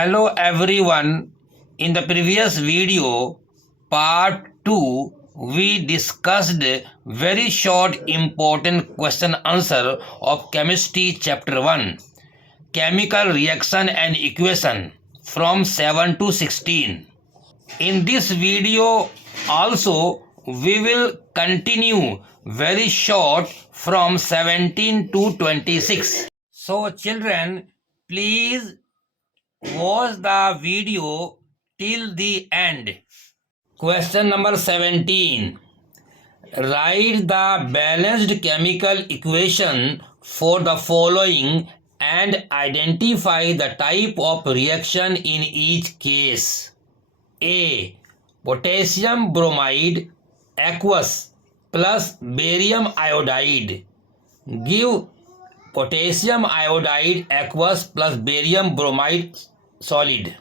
Hello everyone. In the previous video, part 2, we discussed very short important question answer of chemistry chapter 1, chemical reaction and equation from 7 to 16. In this video also we will continue very short from 17 to 26. So children, please watch the video till the end. Question number 17. Write the balanced chemical equation for the following and identify the type of reaction in each case. A. Potassium bromide aqueous plus barium iodide give potassium iodide aqueous plus barium bromide solid.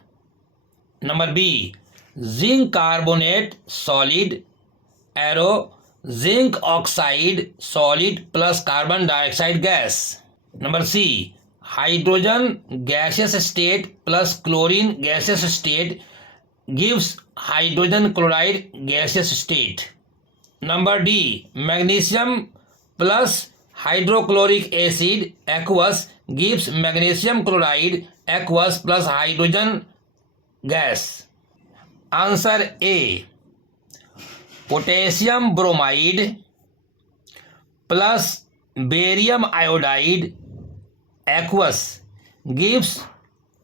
Number B. Zinc carbonate solid arrow zinc oxide solid plus carbon dioxide gas. Number C. Hydrogen gaseous state plus chlorine gaseous state gives hydrogen chloride gaseous state. Number D. Magnesium plus hydrochloric acid aqueous gives magnesium chloride aqueous plus hydrogen gas. Answer A. Potassium bromide plus barium iodide aqueous gives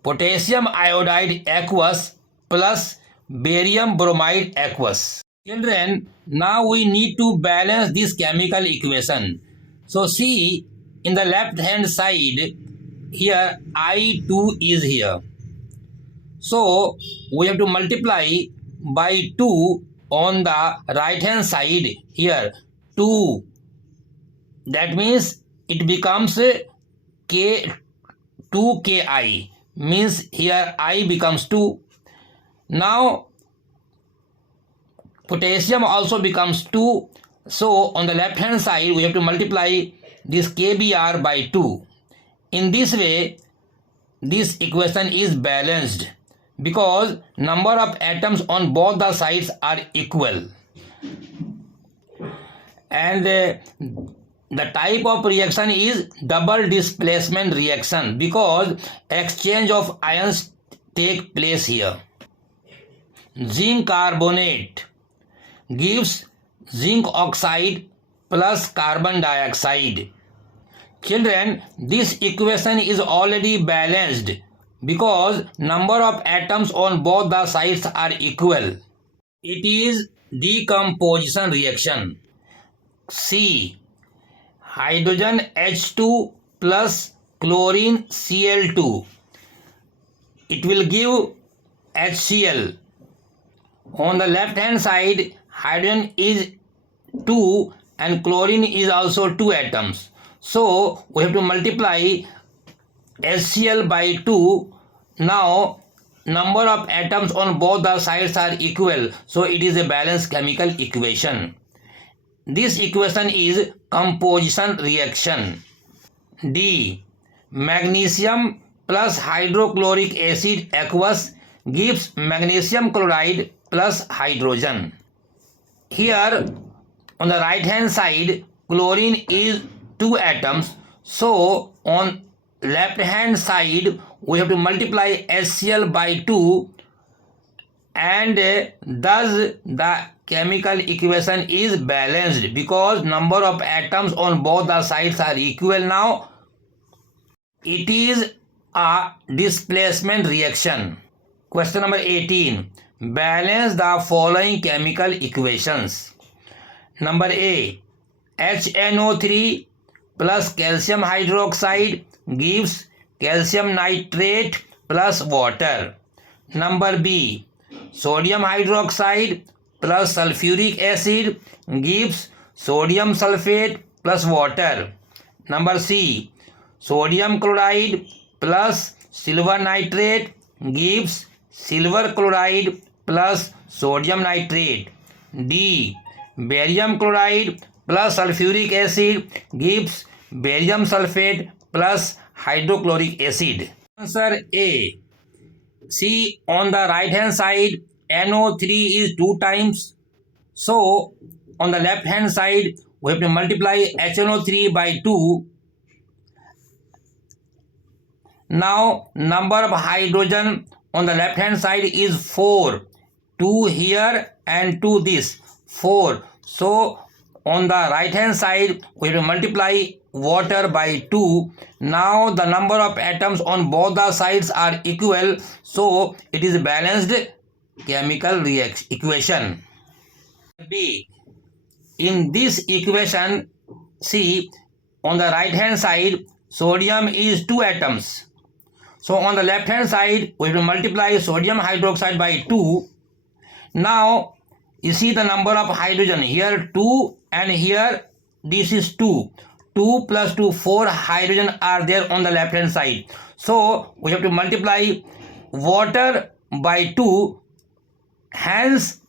potassium iodide aqueous plus barium bromide aqueous. Children, now we need to balance this chemical equation. So see, in the left hand side here I2 is here. So we have to multiply by 2 on the right hand side here 2. That means it becomes K 2Ki means here I becomes 2. Now potassium also becomes 2. So on the left hand side we have to multiply this KBr by 2. In this way this equation is balanced because number of atoms on both the sides are equal. And the type of reaction is double displacement reaction because exchange of ions take place here. Zinc carbonate gives zinc oxide plus carbon dioxide. Children, this equation is already balanced because number of atoms on both the sides are equal. It is decomposition reaction. C. Hydrogen H2 plus chlorine Cl2. It will give HCl. On the left hand side hydrogen is 2 and chlorine is also 2 atoms. So we have to multiply HCl by 2. Now number of atoms on both the sides are equal. So it is a balanced chemical equation. This equation is composition reaction. D. Magnesium plus hydrochloric acid aqueous gives magnesium chloride plus hydrogen. Here on the right hand side chlorine is 2 atoms. So on left hand side we have to multiply HCl by 2 and thus the chemical equation is balanced because number of atoms on both the sides are equal. Now it is a displacement reaction. Question number 18. Balance the following chemical equations. Number A. HNO3 plus calcium hydroxide gives calcium nitrate plus water. Number B. Sodium hydroxide plus sulfuric acid gives sodium sulfate plus water. Number C. Sodium chloride plus silver nitrate gives silver chloride plus sodium nitrate. D. Barium chloride plus sulfuric acid gives barium sulfate plus hydrochloric acid. Answer A. See, on the right hand side, NO3 is 2 times. So, on the left hand side, we have to multiply HNO3 by 2. Now, number of hydrogen on the left hand side is 4. 2 here and 2 this. 4. So, on the right hand side, we have to multiply water by 2. Now, the number of atoms on both the sides are equal. So, it is a balanced chemical equation. B. In this equation, see, on the right hand side, sodium is 2 atoms. So on the left hand side, we will multiply sodium hydroxide by 2. Now, you see the number of hydrogen here 2 and here this is 2. 2 plus 2, 4 hydrogen are there on the left hand side. So we have to multiply water by 2. Hence,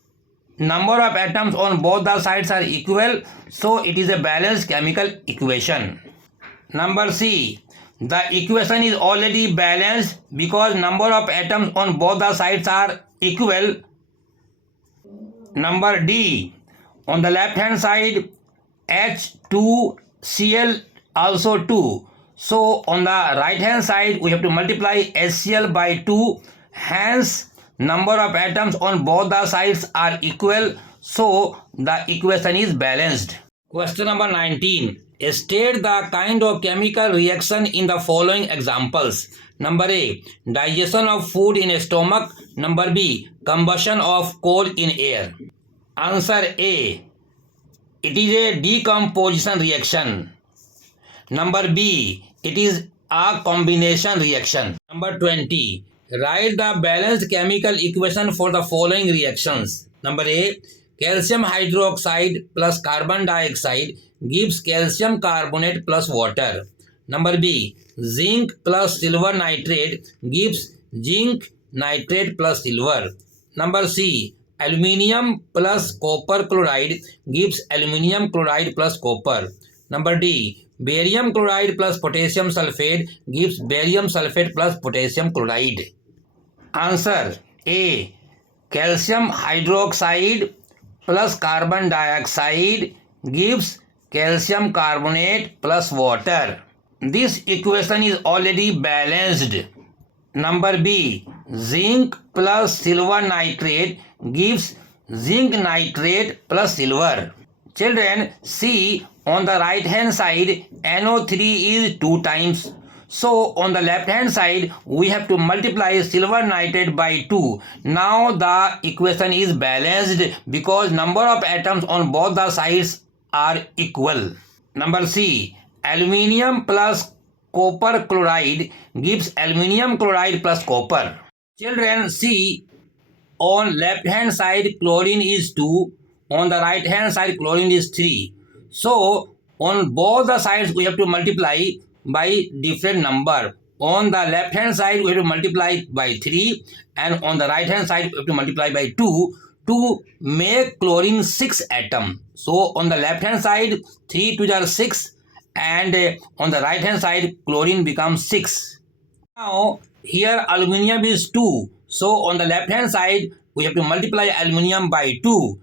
number of atoms on both the sides are equal. So it is a balanced chemical equation. Number C. The equation is already balanced because number of atoms on both the sides are equal. Number D. On the left hand side, H2Cl also 2. So on the right hand side, we have to multiply HCl by 2. Hence, number of atoms on both the sides are equal. So the equation is balanced. Question number 19. State the kind of chemical reaction in the following examples. Number A. Digestion of food in a stomach. Number B. Combustion of coal in air. Answer A. It is a decomposition reaction. Number B. It is a combination reaction. Number 20. Write the balanced chemical equation for the following reactions. Number A. Calcium hydroxide plus carbon dioxide gives calcium carbonate plus water. Number B. Zinc plus silver nitrate gives zinc nitrate plus silver. Number C. Aluminium plus copper chloride gives aluminium chloride plus copper. Number D. Barium chloride plus potassium sulfate gives barium sulfate plus potassium chloride. Answer A. Calcium hydroxide plus carbon dioxide gives calcium carbonate plus water. This equation is already balanced. Number B. Zinc plus silver nitrate gives zinc nitrate plus silver. Children, see, on the right hand side, NO3 is 2 times. So on the left hand side, we have to multiply silver nitrate by 2. Now the equation is balanced because number of atoms on both the sides are equal. Number C. Aluminium plus copper chloride gives aluminium chloride plus copper. Children, see, on left hand side chlorine is 2. On the right hand side chlorine is 3. So on both the sides we have to multiply by different number. On the left hand side we have to multiply by 3 and on the right hand side we have to multiply by 2 to make chlorine 6 atom. So on the left hand side 3 2 are 6 and on the right hand side chlorine becomes 6. Now here aluminium is 2. So on the left hand side we have to multiply aluminium by 2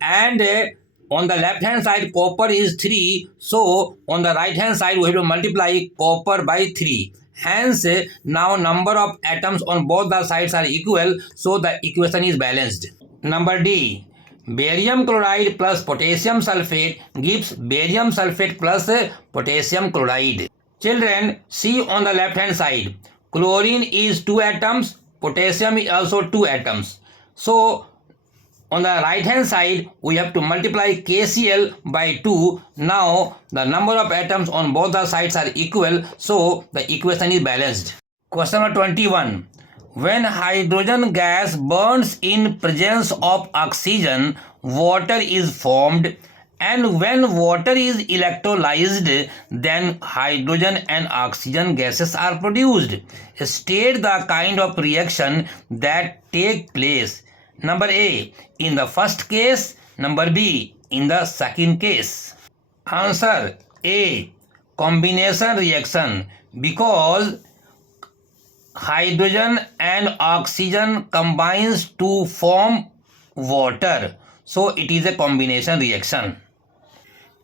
and on the left hand side copper is 3. So on the right hand side we have to multiply copper by 3. Hence now number of atoms on both the sides are equal. So the equation is balanced. Number D. Barium chloride plus potassium sulfate gives barium sulfate plus potassium chloride. Children, see on the left hand side. Chlorine is 2 atoms. Potassium is also 2 atoms. So on the right hand side, we have to multiply KCl by 2. Now, the number of atoms on both the sides are equal. So, the equation is balanced. Question number 21. When hydrogen gas burns in presence of oxygen, water is formed. And when water is electrolyzed, then hydrogen and oxygen gases are produced. State the kind of reaction that take place. Number A, in the first case. Number B, in the second case. Answer A, combination reaction, because hydrogen and oxygen combines to form water. So it is a combination reaction.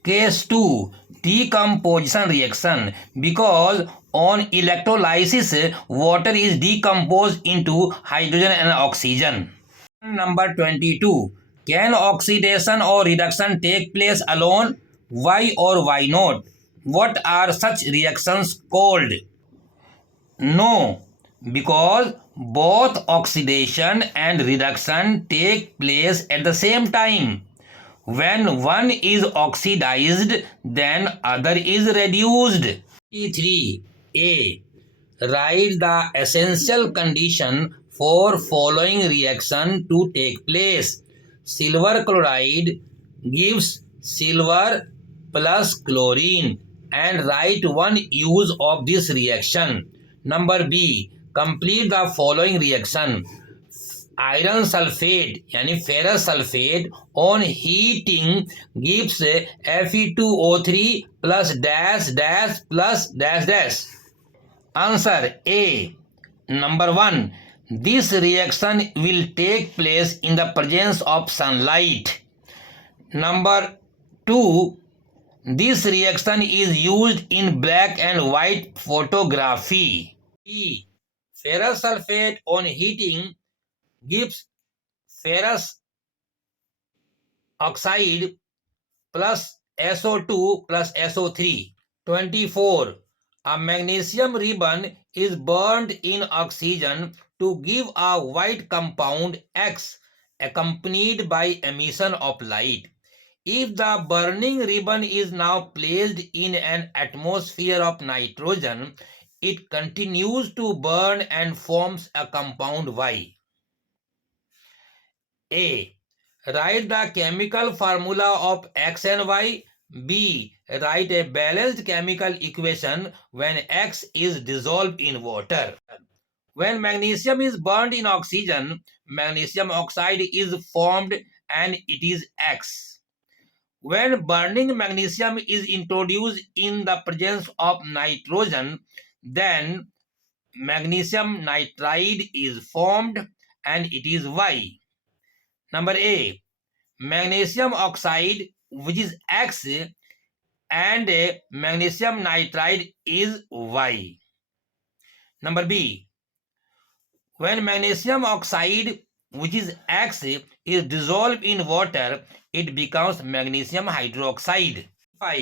Case 2, decomposition reaction, because on electrolysis water is decomposed into hydrogen and oxygen. Number 22, can oxidation or reduction take place alone? Why or why not? What are such reactions called? No, because both oxidation and reduction take place at the same time. When one is oxidized, then other is reduced. 3a. Write the essential condition for following reaction to take place. Silver chloride gives silver plus chlorine, and write one use of this reaction. Number B. Complete the following reaction. Iron sulphate यानी ferrous sulphate on heating gives Fe2O3 plus dash dash plus dash dash. Answer A. Number 1. This reaction will take place in the presence of sunlight. Number 2. This reaction is used in black and white photography. E. Ferrous sulfate on heating gives ferrous oxide plus SO2 plus SO3. 24. A magnesium ribbon is burned in oxygen to give a white compound X accompanied by emission of light. If the burning ribbon is now placed in an atmosphere of nitrogen, it continues to burn and forms a compound Y. A. Write the chemical formula of X and Y. B. Write a balanced chemical equation when X is dissolved in water. When magnesium is burned in oxygen, magnesium oxide is formed and it is X. When burning magnesium is introduced in the presence of nitrogen, then magnesium nitride is formed and it is Y. Number A. Magnesium oxide, which is X, and magnesium nitride is Y. Number B. When magnesium oxide, which is X, is dissolved in water, it becomes magnesium hydroxide. 5.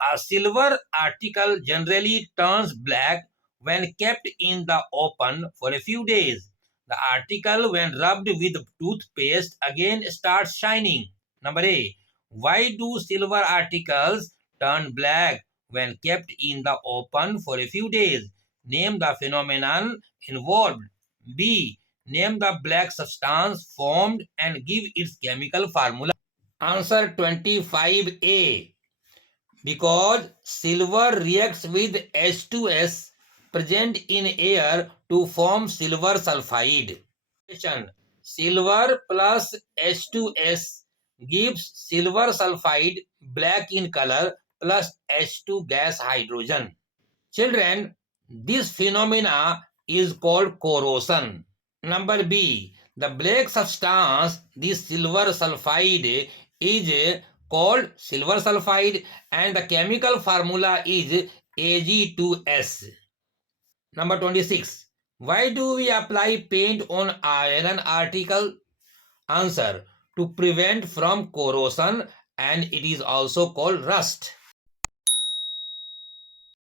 A silver article generally turns black when kept in the open for a few days. The article, when rubbed with toothpaste, again starts shining. Number A. Why do silver articles turn black when kept in the open for a few days? Name the phenomenon involved. B. Name the black substance formed and give its chemical formula. Answer 25A. Because silver reacts with H2S present in air to form silver sulfide. Silver plus H2S gives silver sulfide, black in color, plus H2 gas hydrogen. Children, this phenomena is called corrosion. Number B. The black substance, this silver sulfide, is called silver sulfide and the chemical formula is Ag2S. Number 26. Why do we apply paint on iron article? Answer. To prevent from corrosion, and it is also called rust.